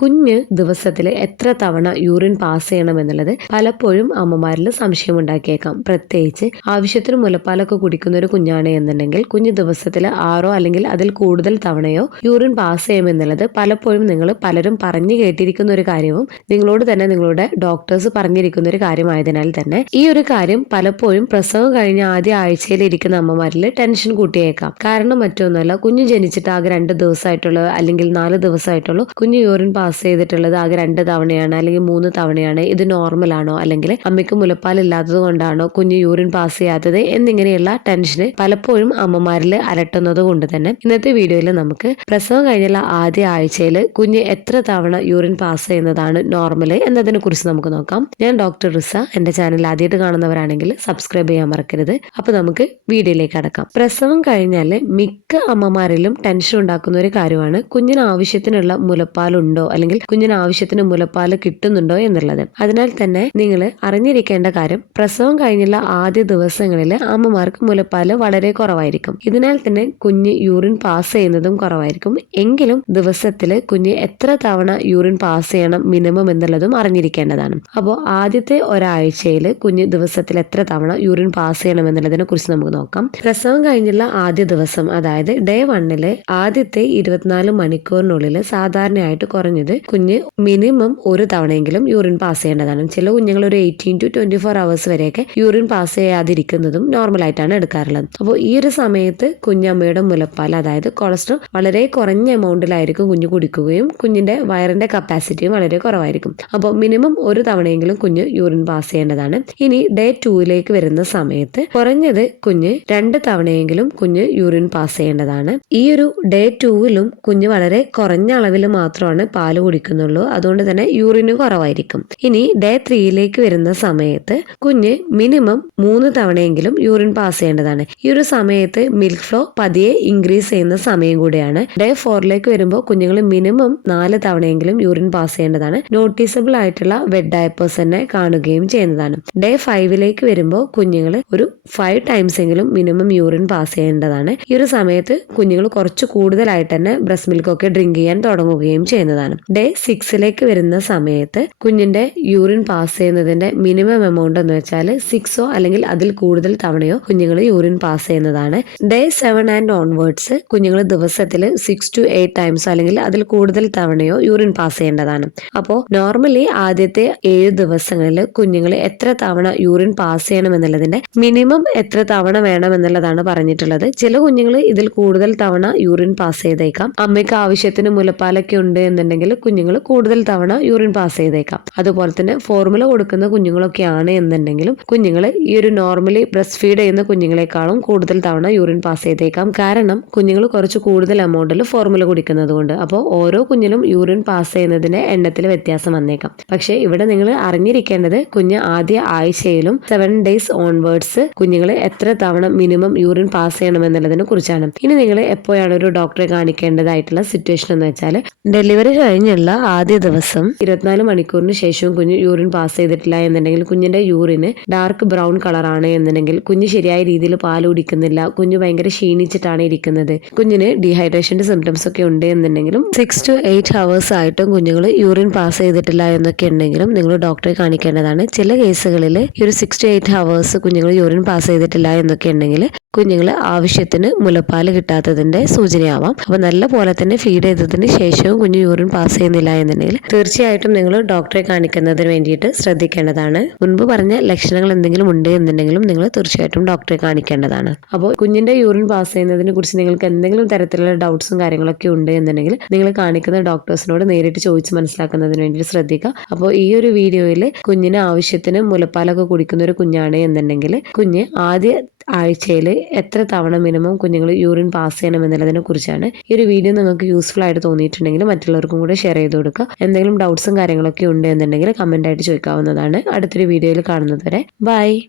കുഞ്ഞ് ദിവസത്തിൽ എത്ര തവണ യൂറിൻ പാസ് ചെയ്യണം എന്നുള്ളത് പലപ്പോഴും അമ്മമാരിൽ സംശയം ഉണ്ടാക്കിയേക്കാം പ്രത്യേകിച്ച് ആവശ്യത്തിന് മുലപ്പാലൊക്കെ കുടിക്കുന്ന ഒരു കുഞ്ഞാണ് എന്നുണ്ടെങ്കിൽ കുഞ്ഞ് ദിവസത്തിൽ ആറോ അല്ലെങ്കിൽ അതിൽ കൂടുതൽ തവണയോ യൂറിൻ പാസ് ചെയ്യുമെന്നുള്ളത് പലപ്പോഴും നിങ്ങൾ പലരും പറഞ്ഞു കേട്ടിരിക്കുന്ന ഒരു കാര്യവും നിങ്ങളോട് തന്നെ നിങ്ങളുടെ ഡോക്ടേഴ്സ് പറഞ്ഞിരിക്കുന്ന ഒരു കാര്യമായതിനാൽ തന്നെ ഈ ഒരു കാര്യം പലപ്പോഴും പ്രസവം കഴിഞ്ഞ ആദ്യ ആഴ്ചയിൽ ഇരിക്കുന്ന അമ്മമാരിൽ ടെൻഷൻ കൂട്ടിയേക്കാം. കാരണം മറ്റൊന്നുമല്ല കുഞ്ഞ് ജനിച്ചിട്ട് ആകെ രണ്ട് ദിവസമായിട്ടുള്ളൂ അല്ലെങ്കിൽ നാല് ദിവസമായിട്ടുള്ളൂ കുഞ്ഞ് യൂറിൻ പാസ് ചെയ്തിട്ടുള്ളത് ആകെ രണ്ട് തവണയാണ് അല്ലെങ്കിൽ മൂന്ന് തവണയാണ്. ഇത് നോർമൽ ആണോ? അല്ലെങ്കിൽ അമ്മയ്ക്ക് മുലപ്പാൽ ഇല്ലാത്തത് കൊണ്ടാണോ? കുഞ്ഞ് യൂറിൻ പാസ് ചെയ്യാത്തത് എന്നിങ്ങനെയുള്ള ടെൻഷന് പലപ്പോഴും അമ്മമാരിൽ അലട്ടുന്നത് കൊണ്ട് തന്നെ ഇന്നത്തെ വീഡിയോയിൽ നമുക്ക് പ്രസവം കഴിഞ്ഞുള്ള ആദ്യ ആഴ്ചയിൽ കുഞ്ഞ് എത്ര തവണ യൂറിൻ പാസ് ചെയ്യുന്നതാണ് നോർമൽ എന്നതിനെ കുറിച്ച് നമുക്ക് നോക്കാം. ഞാൻ ഡോക്ടർ റിസ. എന്റെ ചാനൽ ആദ്യമായിട്ട് കാണുന്നവരാണെങ്കിൽ സബ്സ്ക്രൈബ് ചെയ്യാൻ മറക്കരുത്. അപ്പൊ നമുക്ക് വീഡിയോയിലേക്ക് അടക്കാം പ്രസവം കഴിഞ്ഞാൽ മിക്ക അമ്മമാരിലും ടെൻഷൻ ഉണ്ടാക്കുന്ന ഒരു കാര്യമാണ് കുഞ്ഞിന് ആവശ്യത്തിനുള്ള മുലപ്പാലുണ്ടോ അല്ലെങ്കിൽ കുഞ്ഞിന് ആവശ്യത്തിന് മുലപ്പാൽ കിട്ടുന്നുണ്ടോ എന്നുള്ളത്. അതിനാൽ തന്നെ നിങ്ങൾ അറിഞ്ഞിരിക്കേണ്ട കാര്യം പ്രസവം കഴിഞ്ഞുള്ള ആദ്യ ദിവസങ്ങളിൽ അമ്മമാർക്ക് മുലപ്പാൽ വളരെ കുറവായിരിക്കും. ഇതിനാൽ തന്നെ കുഞ്ഞ് യൂറിൻ പാസ് ചെയ്യുന്നതും കുറവായിരിക്കും. എങ്കിലും ദിവസത്തിൽ കുഞ്ഞ് എത്ര തവണ യൂറിൻ പാസ് ചെയ്യണം മിനിമം എന്നുള്ളതും അറിഞ്ഞിരിക്കേണ്ടതാണ്. അപ്പോൾ ആദ്യത്തെ ഒരാഴ്ചയിൽ കുഞ്ഞ് ദിവസത്തിൽ എത്ര തവണ യൂറിൻ പാസ് ചെയ്യണം എന്നുള്ളതിനെ കുറിച്ച് നമുക്ക് നോക്കാം. പ്രസവം കഴിഞ്ഞുള്ള ആദ്യ ദിവസം അതായത് ഡേ വണ്ണിലെ ആദ്യത്തെ ഇരുപത്തിനാല് മണിക്കൂറിനുള്ളിൽ സാധാരണയായിട്ട് കുറഞ്ഞത് കുഞ്ഞ് മിനിമം ഒരു തവണയെങ്കിലും യൂറിൻ പാസ് ചെയ്യേണ്ടതാണ്. ചില കുഞ്ഞുങ്ങൾ ഒരു eighteen to twenty four hours വരെയൊക്കെ യൂറിൻ പാസ് ചെയ്യാതിരിക്കുന്നതും നോർമൽ ആയിട്ടാണ് എടുക്കാറുള്ളത്. അപ്പോൾ ഈ ഒരു സമയത്ത് കുഞ്ഞമ്മയുടെ മുലപ്പാൽ അതായത് കൊളസ്ട്രോൾ വളരെ കുറഞ്ഞ എമൗണ്ടിലായിരിക്കും കുഞ്ഞ് കുടിക്കുകയും കുഞ്ഞിന്റെ വയറിന്റെ കപ്പാസിറ്റിയും വളരെ കുറവായിരിക്കും. അപ്പോൾ മിനിമം ഒരു തവണയെങ്കിലും കുഞ്ഞ് യൂറിൻ പാസ് ചെയ്യേണ്ടതാണ്. ഇനി ഡേ ടൂയിലേക്ക് വരുന്ന സമയത്ത് കുറഞ്ഞത് കുഞ്ഞ് രണ്ട് തവണയെങ്കിലും കുഞ്ഞ് യൂറിൻ പാസ് ചെയ്യേണ്ടതാണ്. ഈ ഒരു ഡേ ടൂവിലും കുഞ്ഞ് വളരെ കുറഞ്ഞ അളവിൽ മാത്രമാണ് പാൽ കുടിക്കുന്നുള്ളൂ അതുകൊണ്ട് തന്നെ യൂറിന് കുറവായിരിക്കും. ഇനി ഡേ ത്രീയിലേക്ക് വരുന്ന സമയത്ത് കുഞ്ഞ് മിനിമം മൂന്ന് തവണയെങ്കിലും യൂറിൻ പാസ് ചെയ്യേണ്ടതാണ്. ഈ ഒരു സമയത്ത് മിൽക്ക് ഫ്ലോ പതിയെ ഇൻക്രീസ് ചെയ്യുന്ന സമയം കൂടിയാണ്. ഡേ ഫോറിലേക്ക് വരുമ്പോൾ കുഞ്ഞുങ്ങൾ മിനിമം നാല് തവണയെങ്കിലും യൂറിൻ പാസ് ചെയ്യേണ്ടതാണ്. നോട്ടീസബിൾ ആയിട്ടുള്ള വെഡ് ഡയപ്പേഴ്സ് തന്നെ കാണുകയും ചെയ്യുന്നതാണ്. ഡേ ഫൈവിലേക്ക് വരുമ്പോൾ കുഞ്ഞുങ്ങൾ ഒരു ഫൈവ് ടൈംസ് എങ്കിലും മിനിമം യൂറിൻ പാസ് ചെയ്യേണ്ടതാണ്. ഈ ഒരു സമയത്ത് കുഞ്ഞുങ്ങൾ കുറച്ച് കൂടുതലായിട്ട് തന്നെ ബ്രസ്റ്റ് മിൽക്ക് ഒക്കെ ഡ്രിങ്ക് ചെയ്യാൻ തുടങ്ങുകയും ചെയ്യുന്നതാണ്. ഡേ സിക്സിലേക്ക് വരുന്ന സമയത്ത് കുഞ്ഞിന്റെ യൂറിൻ പാസ് ചെയ്യുന്നതിന്റെ മിനിമം എമൗണ്ട് എന്ന് വെച്ചാൽ സിക്സോ അല്ലെങ്കിൽ അതിൽ കൂടുതൽ തവണയോ കുഞ്ഞുങ്ങൾ യൂറിൻ പാസ് ചെയ്യുന്നതാണ്. ഡേ സെവൻ ആൻഡ് ഓൺവേർഡ്സ് കുഞ്ഞുങ്ങൾ ദിവസത്തിൽ സിക്സ് ടു എയ്റ്റ് ടൈംസ് അല്ലെങ്കിൽ അതിൽ കൂടുതൽ തവണയോ യൂറിൻ പാസ് ചെയ്യേണ്ടതാണ്. അപ്പോൾ നോർമലി ആദ്യത്തെ ഏഴ് ദിവസങ്ങളിൽ കുഞ്ഞുങ്ങൾ എത്ര തവണ യൂറിൻ പാസ് ചെയ്യണം എന്നുള്ളതിന്റെ മിനിമം എത്ര തവണ വേണം എന്നുള്ളതാണ് പറഞ്ഞിട്ടുള്ളത്. ചില കുഞ്ഞുങ്ങൾ ഇതിൽ കൂടുതൽ തവണ യൂറിൻ പാസ് ചെയ്തേക്കാം. അമ്മയ്ക്ക് ആവശ്യത്തിന് മുലപ്പാലൊക്കെ ഉണ്ട് എന്നുണ്ടെങ്കിൽ കുഞ്ഞുങ്ങൾ കൂടുതൽ തവണ യൂറിൻ പാസ് ചെയ്തേക്കാം. അതുപോലെ തന്നെ ഫോർമുല കൊടുക്കുന്ന കുഞ്ഞുങ്ങളൊക്കെ ആണ് എന്നുണ്ടെങ്കിലും കുഞ്ഞുങ്ങൾ ഈ ഒരു നോർമലി ബ്രസ്റ്റ് ഫീഡ് ചെയ്യുന്ന കുഞ്ഞുങ്ങളെക്കാളും കൂടുതൽ തവണ യൂറിൻ പാസ് ചെയ്തേക്കാം. കാരണം കുഞ്ഞുങ്ങൾ കുറച്ച് കൂടുതൽ എമൗണ്ടിൽ ഫോർമുല കുടിക്കുന്നത് കൊണ്ട്. അപ്പോൾ ഓരോ കുഞ്ഞിലും യൂറിൻ പാസ് ചെയ്യുന്നതിന്റെ എണ്ണത്തിൽ വ്യത്യാസം വന്നേക്കാം. പക്ഷേ ഇവിടെ നിങ്ങൾ അറിഞ്ഞിരിക്കേണ്ടത് കുഞ്ഞ് ആദ്യ ആഴ്ചയിലും സെവൻ ഡേയ്സ് ഓൺവേർഡ്സ് കുഞ്ഞുങ്ങൾ എത്ര തവണ മിനിമം യൂറിൻ പാസ് ചെയ്യണം എന്നുള്ളതിനെ കുറിച്ചാണ്. ഇനി നിങ്ങൾ എപ്പോഴാണ് ഒരു ഡോക്ടറെ കാണിക്കേണ്ടതായിട്ടുള്ള സിറ്റുവേഷൻ എന്ന് വെച്ചാൽ ഡെലിവറി കഴിഞ്ഞുള്ള ആദ്യ ദിവസം ഇരുപത്തിനാല് മണിക്കൂറിന് ശേഷവും കുഞ്ഞ് യൂറിൻ പാസ് ചെയ്തിട്ടില്ല എന്നുണ്ടെങ്കിൽ കുഞ്ഞിന്റെ യൂറിന് ഡാർക്ക് ബ്രൗൺ കളറാണ് എന്നുണ്ടെങ്കിൽ കുഞ്ഞ് ശരിയായ രീതിയിൽ പാൽ കുടിക്കുന്നില്ല. കുഞ്ഞ് ഭയങ്കര ക്ഷീണിച്ചിട്ടാണ് ഇരിക്കുന്നത്. കുഞ്ഞിന് ഡീഹൈഡ്രേഷന്റെ സിംറ്റംസ് ഒക്കെ ഉണ്ട് എന്നുണ്ടെങ്കിലും സിക്സ് ടു എയ്റ്റ് ഹവേഴ്സ് ആയിട്ടും കുഞ്ഞുങ്ങൾ യൂറിൻ പാസ് ചെയ്തിട്ടില്ല എന്നൊക്കെ ഉണ്ടെങ്കിലും നിങ്ങൾ ഡോക്ടറെ കാണിക്കേണ്ടതാണ്. ചില കേസുകളിൽ ഈ ഒരു സിക്സ് ടു എയ്റ്റ് ഹവേഴ്സ് കുഞ്ഞുങ്ങൾ യൂറിൻ പാസ് ചെയ്തിട്ടില്ല എന്നൊക്കെ ഉണ്ടെങ്കിൽ കുഞ്ഞുങ്ങൾ ആവശ്യത്തിന് മുലപ്പാൽ കിട്ടാത്തതിന്റെ സൂചനയാവാം. അപ്പൊ നല്ല പോലെ തന്നെ ഫീഡ് ചെയ്തതിന് ശേഷവും കുഞ്ഞു യൂറിൻ പാസ് ചെയ്യുന്നില്ല എന്നുണ്ടെങ്കിൽ തീർച്ചയായിട്ടും നിങ്ങൾ ഡോക്ടറെ കാണിക്കുന്നതിന് വേണ്ടിയിട്ട് ശ്രദ്ധിക്കേണ്ടതാണ്. മുൻപ് പറഞ്ഞ ലക്ഷണങ്ങൾ എന്തെങ്കിലും ഉണ്ട് എന്നുണ്ടെങ്കിലും നിങ്ങൾ തീർച്ചയായിട്ടും ഡോക്ടറെ കാണിക്കേണ്ടതാണ്. അപ്പോൾ കുഞ്ഞിന്റെ യൂറിൻ പാസ് ചെയ്യുന്നതിനെ കുറിച്ച് നിങ്ങൾക്ക് എന്തെങ്കിലും തരത്തിലുള്ള ഡൗട്ട്സും കാര്യങ്ങളൊക്കെ ഉണ്ട് എന്നുണ്ടെങ്കിൽ നിങ്ങൾ കാണിക്കുന്ന ഡോക്ടേഴ്സിനോട് നേരിട്ട് ചോദിച്ച് മനസ്സിലാക്കുന്നതിന് വേണ്ടിയിട്ട് ശ്രദ്ധിക്കുക. അപ്പോൾ ഈ ഒരു വീഡിയോയിൽ കുഞ്ഞിന് ആവശ്യത്തിന് മുലപ്പാലൊക്കെ കുടിക്കുന്ന ഒരു കുഞ്ഞാണ് എന്നുണ്ടെങ്കിൽ കുഞ്ഞ് ആദ്യ ആഴ്ചയിൽ എത്ര തവണ മിനിമം കുഞ്ഞുങ്ങൾ യൂറിൻ പാസ് ചെയ്യണം എന്നുള്ളതിനെ കുറിച്ചാണ് ഈ ഒരു വീഡിയോ നിങ്ങൾക്ക് യൂസ്ഫുൾ ആയിട്ട് തോന്നിയിട്ടുണ്ടെങ്കിൽ മറ്റുള്ളവർക്കും കൂടെ ഷെയർ ചെയ്ത് കൊടുക്കുക. എന്തെങ്കിലും ഡൗട്ട്സും കാര്യങ്ങളൊക്കെ ഉണ്ട് എന്നുണ്ടെങ്കിൽ കമന്റ് ആയിട്ട് ചോദിക്കാവുന്നതാണ്. അടുത്തൊരു വീഡിയോയിൽ കാണുന്നതുവരെ ബൈ